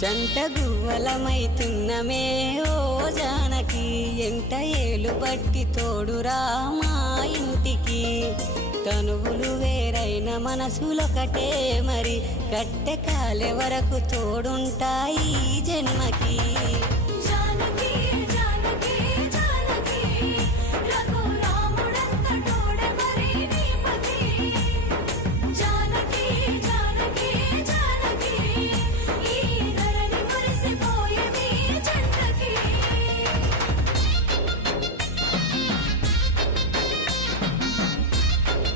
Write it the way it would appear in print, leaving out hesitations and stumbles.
జంట గువ్వలమైతున్నమే ఓ జానకి ఎంట ఏలు బట్టి తోడురా మా ఇంటికి తనువులు వేరైన మనసులొకటే మరి కట్టె కాలే వరకు తోడుంటాయి జన్మకి